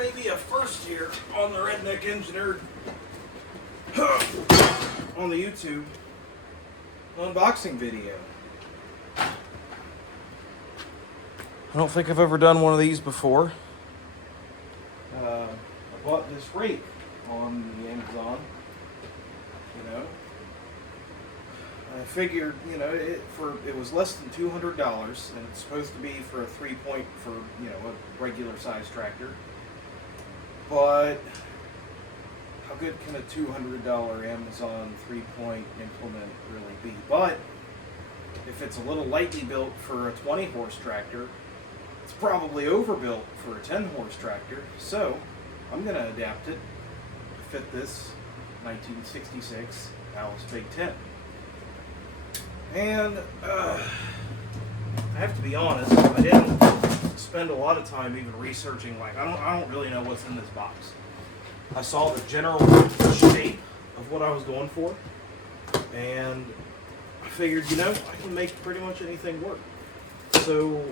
may be a first here on the Redneck Engineer on the YouTube unboxing video. I don't think I've ever done one of these before. I bought this rake on the Amazon. You know, I figured, you know, it was less than $200, and it's supposed to be for a 3-point for, you know, a regular size tractor. But how good can a $200 Amazon 3-point implement really be? But if it's a little lightly built for a 20-horse tractor, it's probably overbuilt for a 10-horse tractor. So I'm going to adapt it to fit this 1966 Alice Big Ten. And I have to be honest, I didn't spend a lot of time even researching. Like, I don't really know what's in this box. I saw the general shape of what I was going for, and I figured, you know, I can make pretty much anything work. So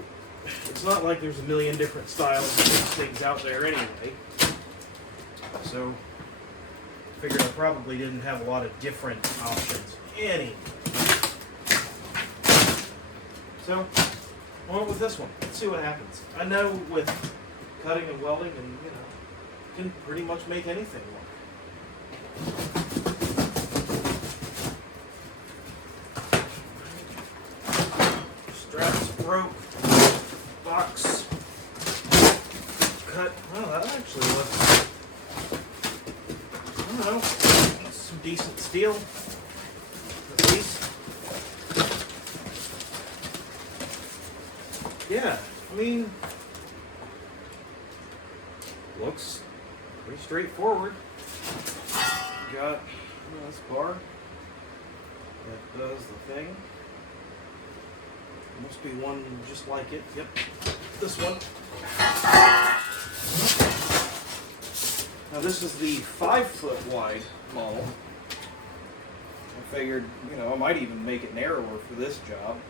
it's not like there's a million different styles of these things out there anyway. So I figured I probably didn't have a lot of different options anyway. So I went with this one. Let's see what happens. I know with cutting and welding, and you know, you can pretty much make anything work. Straps broke, box cut. Oh, that actually looks, I don't know, that's some decent steel, at least. Yeah, I mean, looks pretty straightforward. Got this bar that does the thing. Must be one just like it. Yep, this one. Now this is the 5-foot wide model. I figured, you know, I might even make it narrower for this job.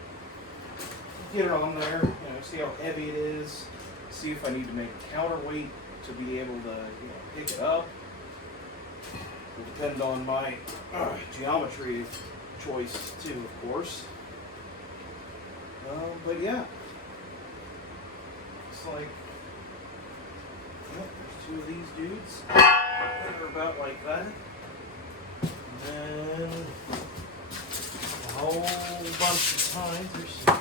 Get it on there, you know, see how heavy it is, see if I need to make a counterweight to be able to, you know, pick it up. It'll depend on my geometry choice too, of course. But yeah, it's like, there's 2 of these dudes that are about like that, and then a whole bunch of tines. There's some.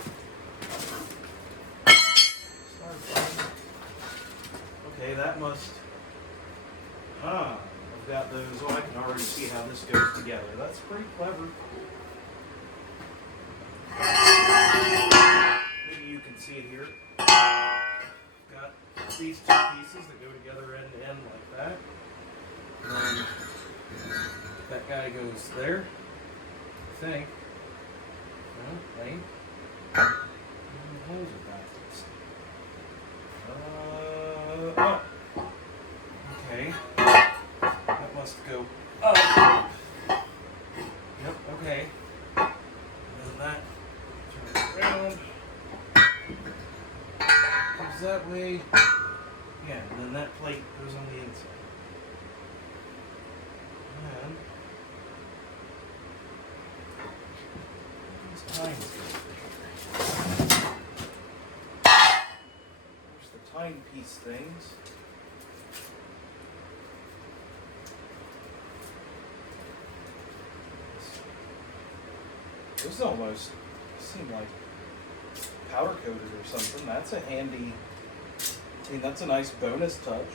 Okay, that must, I've got those, oh, I can already see how this goes together. That's pretty clever. Maybe you can see it here. Got these 2 pieces that go together end to end like that. And then that guy goes there, I think. No, lane. And the holes are backwards. Oh. Okay. That must go up. Yep, okay. And then that turns around. Goes that way. Yeah, and then that plate goes on the inside. And these tines go over here. There's the timepiece things. This almost seemed like powder coated or something. That's a handy, I mean, that's a nice bonus touch.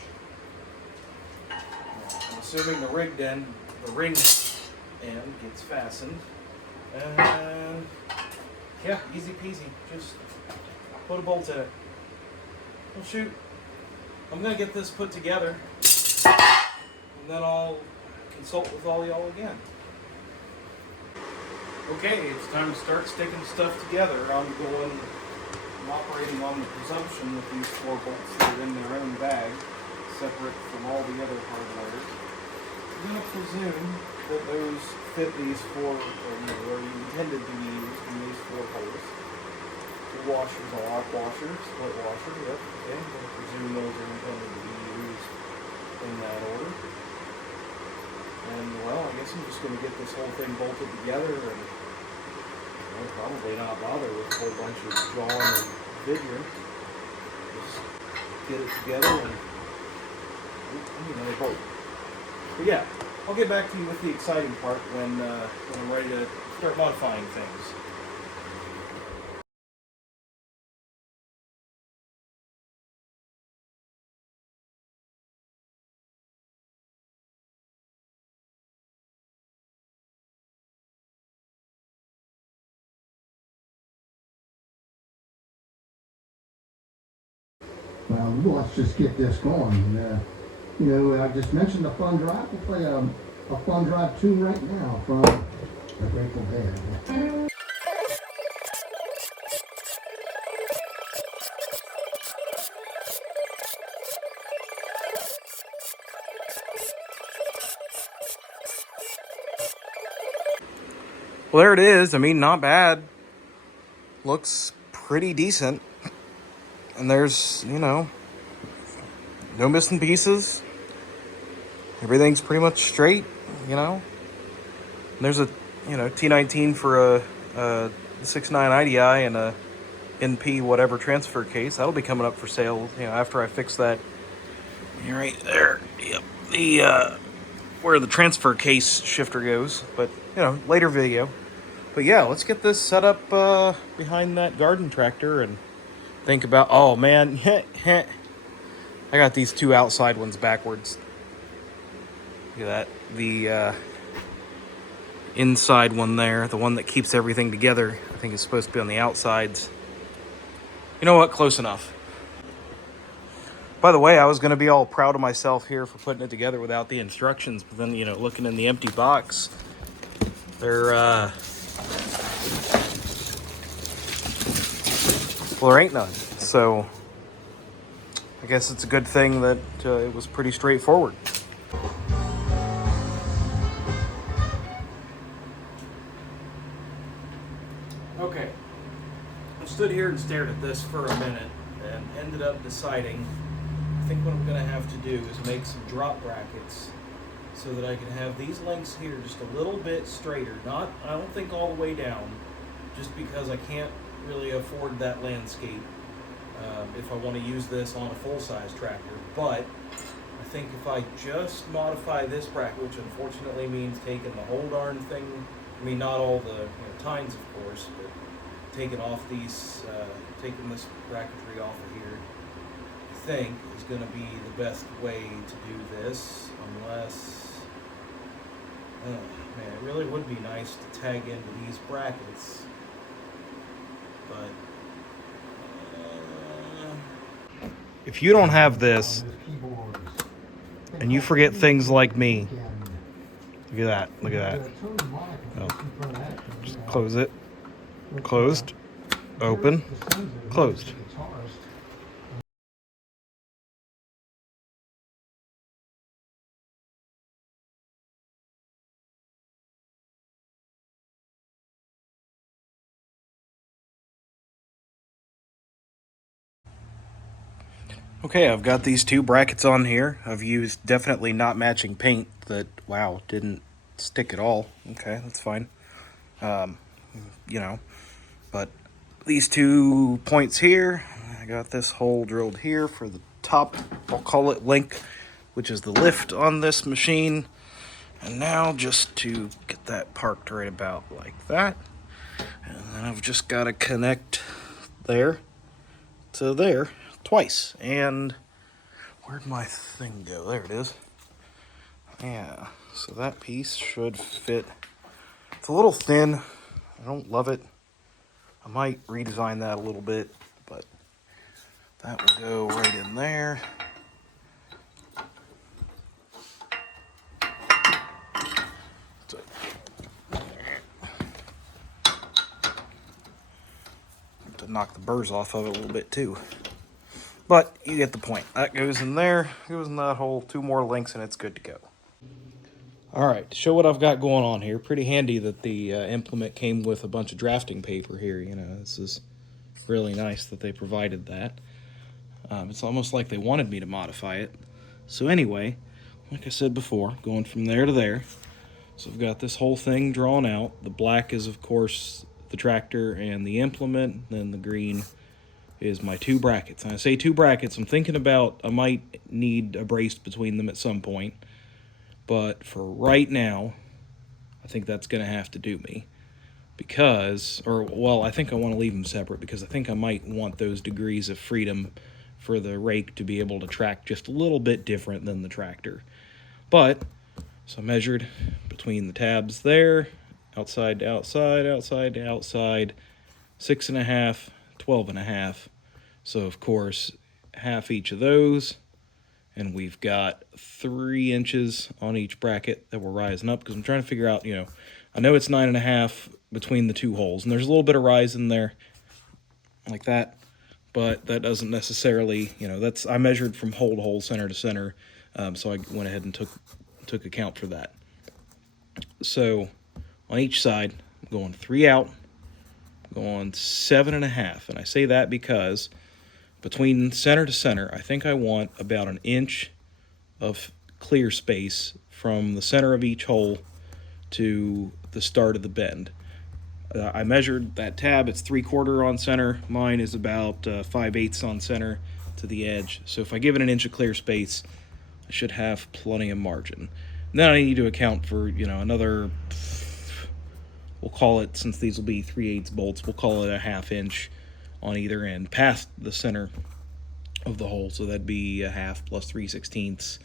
I'm assuming the ring end gets fastened. And yeah, easy peasy. Just put a bolt in it. Well, shoot. I'm going to get this put together, and then I'll consult with all y'all again. Okay, it's time to start sticking stuff together. I'm operating on the presumption that these 4 bolts that are in their own bag, separate from all the other hardware. I'm going to presume that those fit these 4, or are intended to be used in these 4 holes. The washers, a lock washer, split washer, yep, okay. I'm going to presume those are intended to be used just going to get this whole thing bolted together and probably not bother with a whole bunch of John and Vidyer. Just get it together and they bolt. But yeah, I'll get back to you with the exciting part when I'm ready to start modifying things. Well, let's just get this going. I just mentioned a fun drive. We'll play a fun drive tune right now from the Grateful Dead. Well, there it is. I mean, not bad. Looks pretty decent. And there's, no missing pieces. Everything's pretty much straight, And there's a, T19 for a 6.9 IDI and a NP whatever transfer case. That'll be coming up for sale, after I fix that. Right there. Yep. The, where the transfer case shifter goes. But, later video. But yeah, let's get this set up behind that garden tractor and think about, oh man, I got these two outside ones backwards. Look at that. The inside one there, the one that keeps everything together, I think is supposed to be on the outsides. You know what? Close enough. By the way, I was going to be all proud of myself here for putting it together without the instructions, but then, looking in the empty box, there ain't none. So I guess it's a good thing that it was pretty straightforward. Okay, I stood here and stared at this for a minute and ended up deciding I think what I'm going to have to do is make some drop brackets so that I can have these lengths here just a little bit straighter. I don't think all the way down, just because I can't really afford that landscape if I want to use this on a full-size tractor. But I think if I just modify this bracket, which unfortunately means taking the whole darn thing, I mean not all the tines of course, but taking off these, taking this bracketry off of here, I think is going to be the best way to do this, unless, man, it really would be nice to tag into these brackets, but if you don't have this, and you forget things like me, look at that, oh, just close it, closed, open, closed. Okay, I've got these two brackets on here. I've used definitely not matching paint that, wow, didn't stick at all. Okay, that's fine. But these 2 points here, I got this hole drilled here for the top, I'll call it link, which is the lift on this machine. And now just to get that parked right about like that, and then I've just got to connect there to there twice. And where'd my thing go? There it is. Yeah, so that piece should fit. It's a little thin. I don't love it. I might redesign that a little bit, but that will go right in there. To knock the burrs off of it a little bit too. But you get the point. That goes in there, goes in that hole, 2 more links, and it's good to go. Alright, to show what I've got going on here, pretty handy that the implement came with a bunch of drafting paper here. This is really nice that they provided that. It's almost like they wanted me to modify it. So anyway, like I said before, going from there to there. So I've got this whole thing drawn out. The black is, of course, the tractor and the implement. Then the green is my two brackets. And I say two brackets, I'm thinking about I might need a brace between them at some point. But for right now, I think that's going to have to do me. Because, or, well, I think I want to leave them separate because I think I might want those degrees of freedom for the rake to be able to track just a little bit different than the tractor. But, so I measured between the tabs there, outside to outside, outside to outside, 6.5, 12.5. So, of course, half each of those. And we've got 3 inches on each bracket that we're rising up because I'm trying to figure out, I know it's 9.5 between the two holes, and there's a little bit of rise in there like that, but that doesn't necessarily, that's, I measured from hole to hole, center to center, so I went ahead and took account for that. So on each side, I'm going 3 out, going 7.5, and I say that because between center to center, I think I want about an inch of clear space from the center of each hole to the start of the bend. I measured that tab, it's 3/4 on center. Mine is about 5/8 on center to the edge. So if I give it an inch of clear space, I should have plenty of margin. And then I need to account for, another, we'll call it, since these will be 3/8 bolts, we'll call it a 1/2 inch on either end past the center of the hole. So that'd be a 1/2 plus 3/16.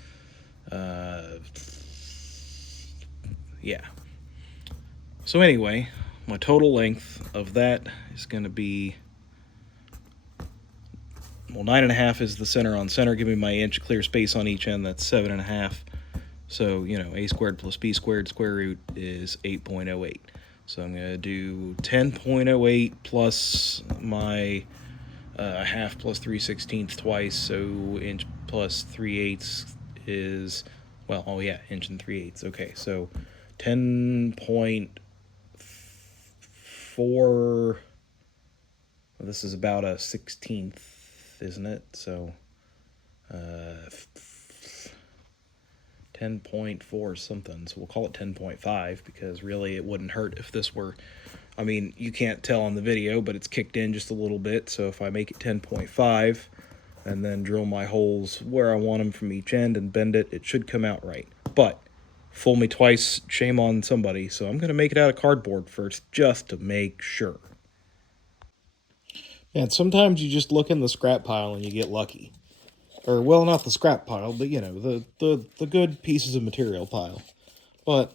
Yeah. So anyway, my total length of that is going to be, well, 9.5 is the center on center. Give me my inch clear space on each end. That's 7.5. So, a squared plus b squared square root is 8.08. So I'm going to do 10.08 plus my 1/2 plus 3/16 twice. So inch plus 3/8 is, well, oh yeah, inch and 3/8. Okay, so 10.4. This is about a 16th, isn't it? So 10.4 something. So we'll call it 10.5 because really it wouldn't hurt if this were, I mean, you can't tell on the video, but it's kicked in just a little bit. So if I make it 10.5 and then drill my holes where I want them from each end and bend it, it should come out right. But fool me twice, shame on somebody. So I'm going to make it out of cardboard first just to make sure. Yeah, and sometimes you just look in the scrap pile and you get lucky. Or, well, not the scrap pile, but, the good pieces of material pile. But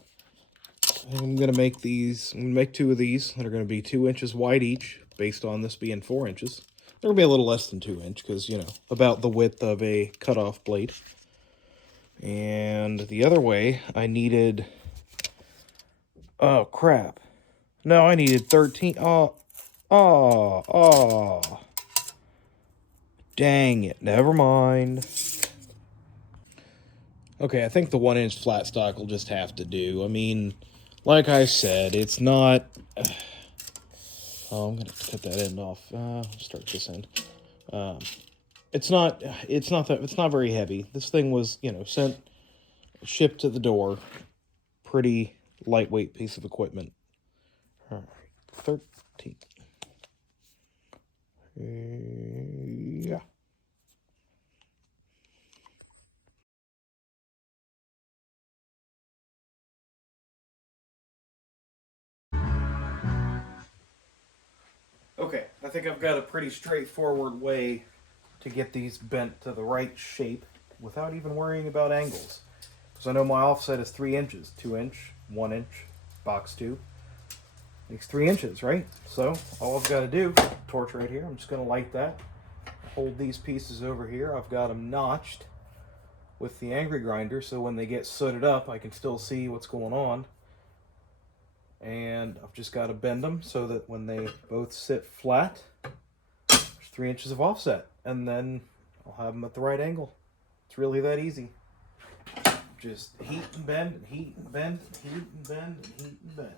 I'm going to make 2 of these that are going to be 2 inches wide each, based on this being 4 inches. They're going to be a little less than 2 inch, because, about the width of a cutoff blade. And the other way, I needed, oh, crap. No, I needed 13, dang it, never mind. Okay, I think the 1 inch flat stock will just have to do. I mean, like I said, it's not, oh, I'm gonna have to cut that end off. Start this end. It's not very heavy. This thing was, shipped to the door. Pretty lightweight piece of equipment. All right, 13. Yeah. Okay, I think I've got a pretty straightforward way to get these bent to the right shape without even worrying about angles. Because I know my offset is 3 inches. 2 inch, 1 inch, box 2. Makes 3 inches, right? So all I've got to do, torch right here, I'm just going to light that. Hold these pieces over here. I've got them notched with the angry grinder so when they get sooted up I can still see what's going on. And I've just got to bend them so that when they both sit flat, there's 3 inches of offset. And then I'll have them at the right angle. It's really that easy. Just heat and bend, and heat and bend, heat and bend, and heat and bend.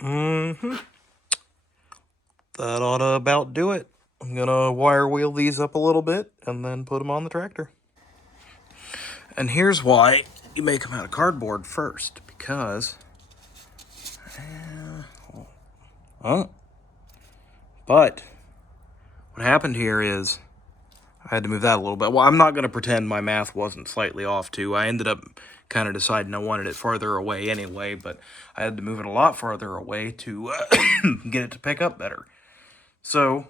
Mm-hmm. That ought to about do it. I'm gonna wire wheel these up a little bit and then put them on the tractor. And here's why you make them out of cardboard first, because but what happened here is I had to move that a little bit. Well, I'm not going to pretend my math wasn't slightly off, too. I ended up kind of deciding I wanted it farther away anyway, but I had to move it a lot farther away to get it to pick up better. So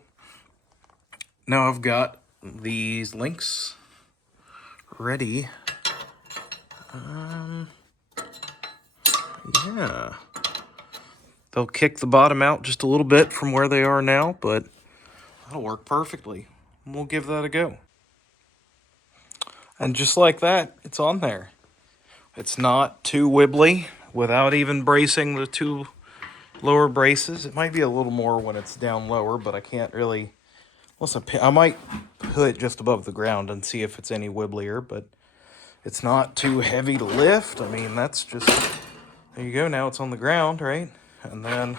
now I've got these links ready. Yeah. They'll kick the bottom out just a little bit from where they are now, but that'll work perfectly. We'll give that a go. And just like that, it's on there. It's not too wibbly without even bracing the two lower braces. It might be a little more when it's down lower, but I can't really. I might put it just above the ground and see if it's any wibblier, but it's not too heavy to lift. I mean, that's just, there you go. Now it's on the ground, right? And then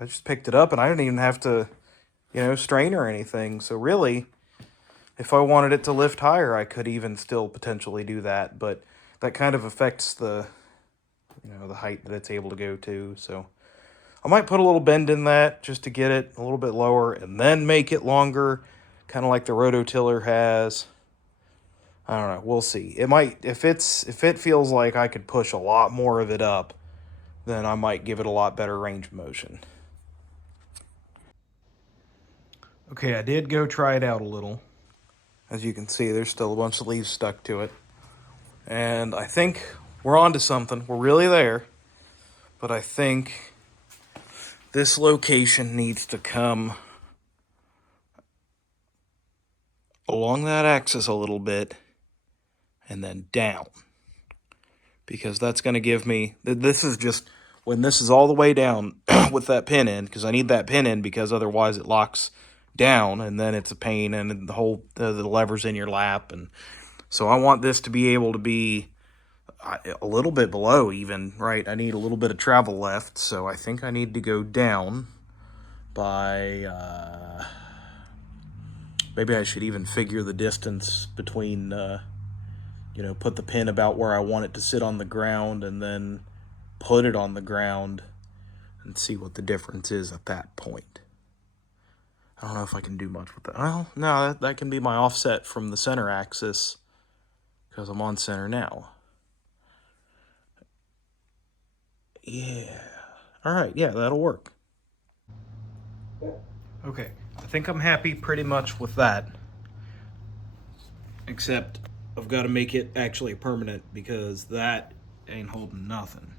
I just picked it up and I didn't even have to, strain or anything. So really, if I wanted it to lift higher, I could even still potentially do that, but that kind of affects the height that it's able to go to. So I might put a little bend in that just to get it a little bit lower and then make it longer, kind of like the rototiller has. I don't know. We'll see. It might, if it feels like I could push a lot more of it up, then I might give it a lot better range of motion. Okay, I did go try it out a little. As you can see, there's still a bunch of leaves stuck to it. And I think we're on to something. We're really there. But I think this location needs to come along that axis a little bit and then down. Because that's going to give me, this is just, when this is all the way down with that pin in, because I need that pin in because otherwise it locks down and then it's a pain and the lever's in your lap. And so I want this to be able to be a little bit below even, right? I need a little bit of travel left, so I think I need to go down by, maybe I should even figure the distance between, put the pin about where I want it to sit on the ground and then put it on the ground and see what the difference is at that point. I don't know if I can do much with that. Well, no, that can be my offset from the center axis because I'm on center now. Yeah. All right, yeah, that'll work. Okay, I think I'm happy pretty much with that. Except I've got to make it actually permanent because that ain't holding nothing.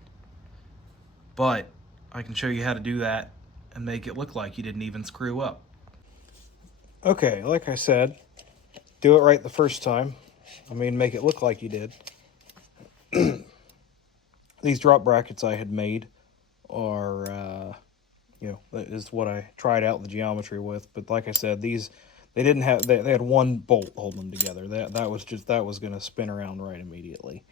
But I can show you how to do that and make it look like you didn't even screw up. Okay, like I said, do it right the first time. I mean, make it look like you did. These drop brackets I had made are, that is what I tried out the geometry with. But like I said, these, they didn't have, they had one bolt holding them together. That was going to spin around right immediately.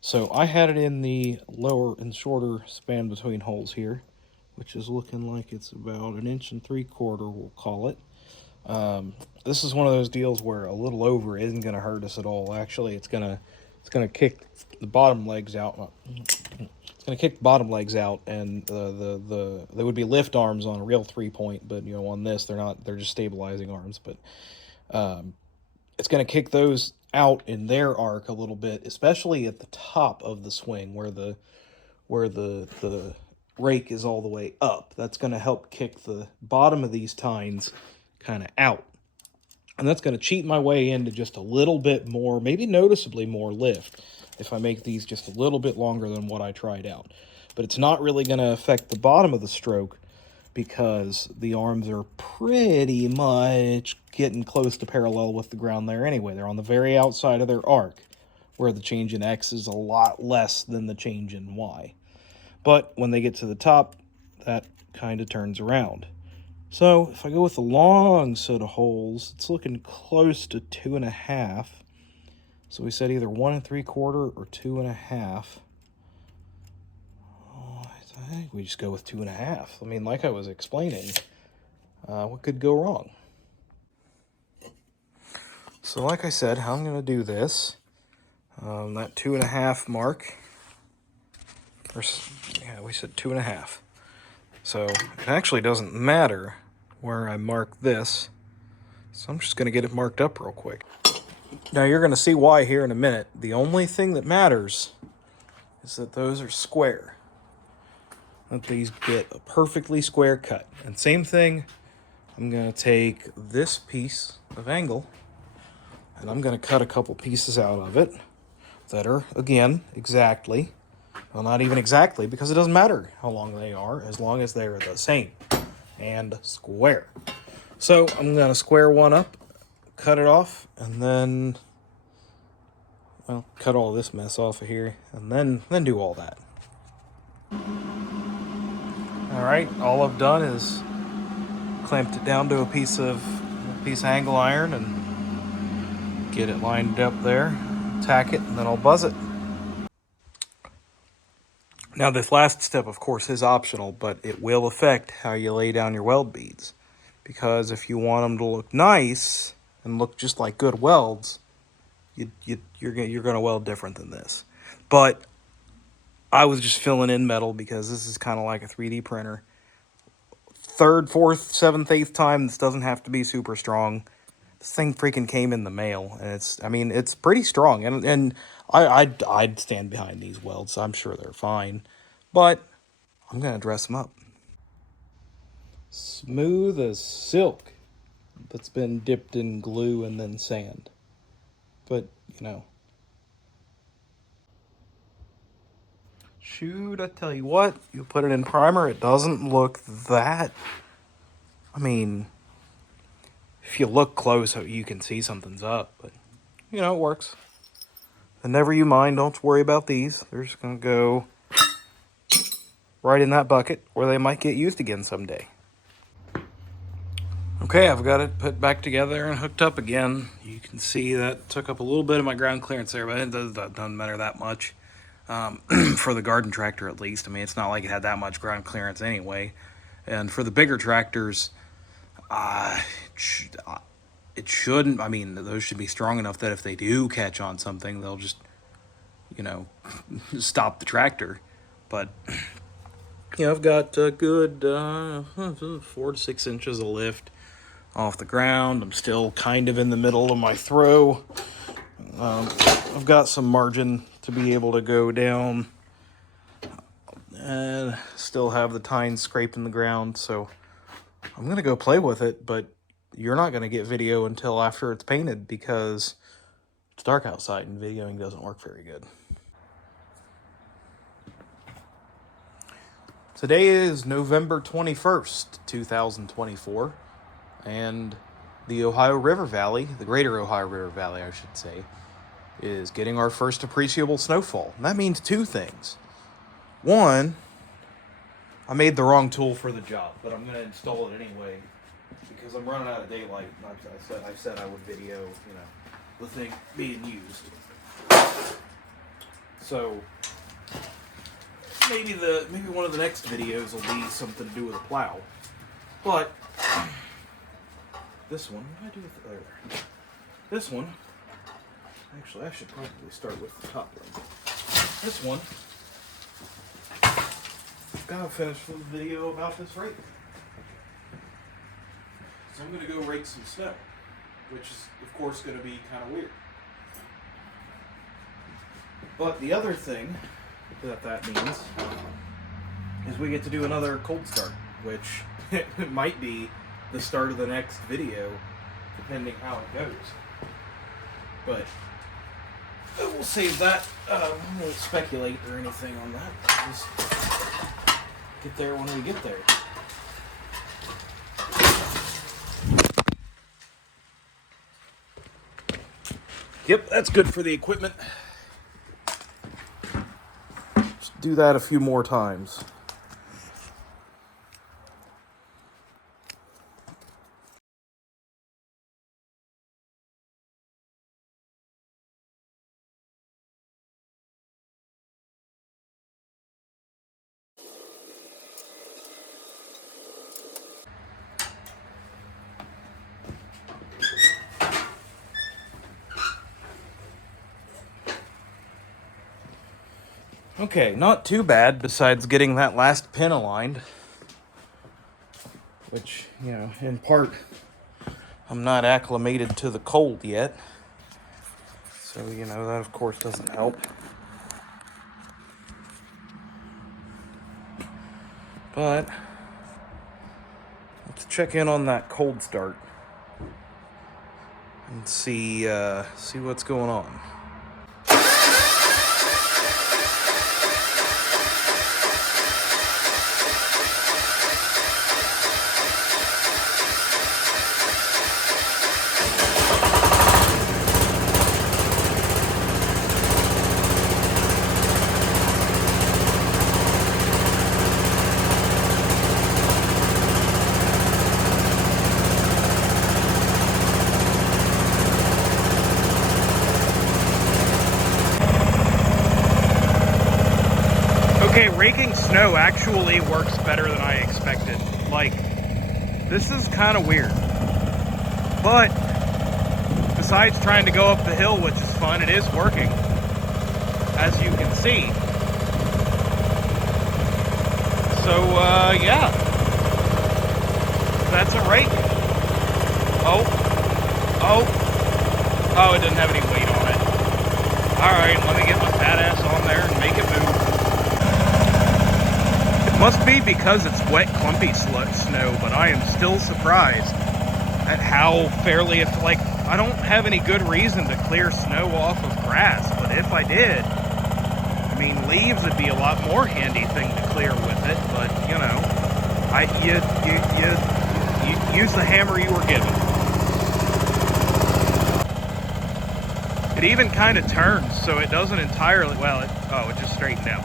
So I had it in the lower and shorter span between holes here, which is looking like it's about 1 3/4 inches, we'll call it. This is one of those deals where a little over isn't going to hurt us at all. Actually, it's gonna kick the bottom legs out. It's gonna kick the bottom legs out, and they would be lift arms on a real 3-point, but on this they're not. They're just stabilizing arms. But it's gonna kick those out in their arc a little bit, especially at the top of the swing where the rake is all the way up. That's going to help kick the bottom of these tines kind of out. And that's going to cheat my way into just a little bit more, maybe noticeably more lift if I make these just a little bit longer than what I tried out. But it's not really going to affect the bottom of the stroke because the arms are pretty much getting close to parallel with the ground there anyway. They're on the very outside of their arc, where the change in X is a lot less than the change in Y. But when they get to the top, that kind of turns around. So if I go with a long set of holes, it's looking close to 2.5. So we said either 1 3/4 or 2.5. Oh, I think we just go with 2.5. I mean, like I was explaining, what could go wrong? So like I said, how I'm going to do this, that 2.5 mark, or, yeah, we said 2.5. So it actually doesn't matter where I mark this. So I'm just going to get it marked up real quick. Now you're going to see why here in a minute. The only thing that matters is that those are square. That these get a perfectly square cut. And same thing, I'm going to take this piece of angle and I'm going to cut a couple pieces out of it that are, again, exactly, well, not even exactly, because it doesn't matter how long they are as long as they are the same and square. So I'm going to square one up, cut it off, and then, well, cut all this mess off of here, and then do all that. All right, all I've done is clamped it down to a piece of angle iron and get it lined up there, tack it, and then I'll buzz it. Now this last step, of course, is optional, but it will affect how you lay down your weld beads. Because if you want them to look nice and look just like good welds, you're going to weld different than this. But I was just filling in metal because this is kind of like a 3D printer. Third, fourth, seventh, eighth time, this doesn't have to be super strong. This thing freaking came in the mail, and it's pretty strong, and I'd stand behind these welds. I'm sure they're fine, but I'm gonna dress them up. Smooth as silk that's been dipped in glue and then sand. But, shoot, I tell you what, you put it in primer, it doesn't look that. I mean, if you look close, you can see something's up, but, it works. And never you mind, don't worry about these. They're just going to go right in that bucket where they might get used again someday. Okay, I've got it put back together and hooked up again. You can see that took up a little bit of my ground clearance there, but that doesn't matter that much. For the garden tractor, at least. I mean, it's not like it had that much ground clearance anyway. And for the bigger tractors, it shouldn't. I mean, those should be strong enough that if they do catch on something, they'll just, stop the tractor. But I've got a good 4 to 6 inches of lift off the ground. I'm still kind of in the middle of my throw. I've got some margin to be able to go down and still have the tines scraped in the ground, so I'm going to go play with it, but you're not going to get video until after it's painted because it's dark outside and videoing doesn't work very good. Today is November 21st, 2024, and the Ohio River Valley, the greater Ohio River Valley, I should say, is getting our first appreciable snowfall. And that means two things. One, I made the wrong tool for the job, but I'm going to install it anyway because I'm running out of daylight. I said I would video, the thing being used. So maybe one of the next videos will be something to do with a plow. But this one, what did I do with it there? This one, actually, I should probably start with the top one. This one, gotta finish the video about this rake. So I'm gonna go rake some snow, which is, of course, gonna be kind of weird. But the other thing that means is we get to do another cold start, which it might be the start of the next video, depending how it goes. But we'll save that. I won't speculate or anything on that. We'll just get there when we get there. Yep, that's good for the equipment. Just do that a few more times. Okay, not too bad besides getting that last pin aligned. Which, you know, in part, I'm not acclimated to the cold yet. So, you know, that of course doesn't help. But let's check in on that cold start and see what's going on. Okay, raking snow actually works better than I expected. Like, this is kind of weird. But, besides trying to go up the hill, which is fun, it is working. As you can see. So, yeah. That's a rake. Oh, it doesn't have any weight on it. Alright, let me get my fat ass on there and make it move. It must be because it's wet, clumpy snow, but I am still surprised at how fairly, I don't have any good reason to clear snow off of grass, but if I did, I mean, leaves would be a lot more handy thing to clear with it, but, you know, you use the hammer you were given. It even kind of turns, so it doesn't entirely, well, it just straightened out.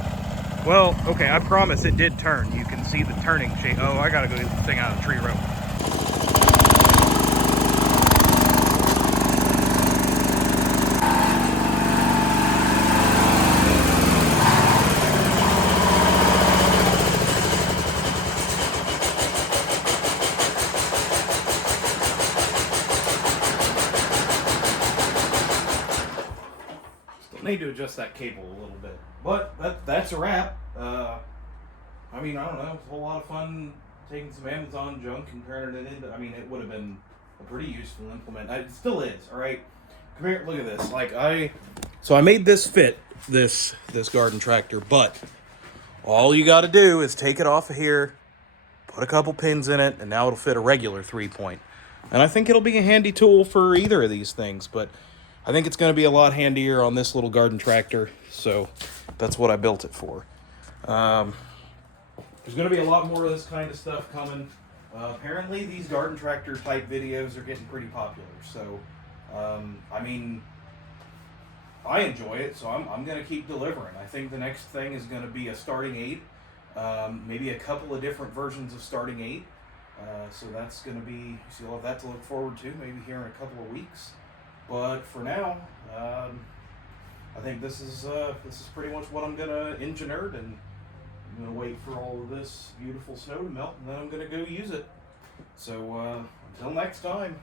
Well, okay, I promise it did turn. You can see the turning shape. Oh, I gotta go get the thing out of the tree rope. Need to adjust that cable a little bit, but that's a wrap. I mean, I don't know, it's a whole lot of fun taking some Amazon junk and turning it into, I mean, it would have been a pretty useful implement. It still is. All right, come here, look at this. So I made this fit this garden tractor, but all you got to do is take it off of here, put a couple pins in it, and now it'll fit a regular 3-point. And I think it'll be a handy tool for either of these things, but I think it's going to be a lot handier on this little garden tractor, so that's what I built it for. There's going to be a lot more of this kind of stuff coming. Apparently, these garden tractor type videos are getting pretty popular, so, I mean, I enjoy it, so I'm going to keep delivering. I think the next thing is going to be a starting 8, maybe a couple of different versions of starting 8. So that's going to be, so you'll have that to look forward to, maybe here in a couple of weeks. But for now, I think this is pretty much what I'm gonna engineer, and I'm gonna wait for all of this beautiful snow to melt, and then I'm gonna go use it. So until next time.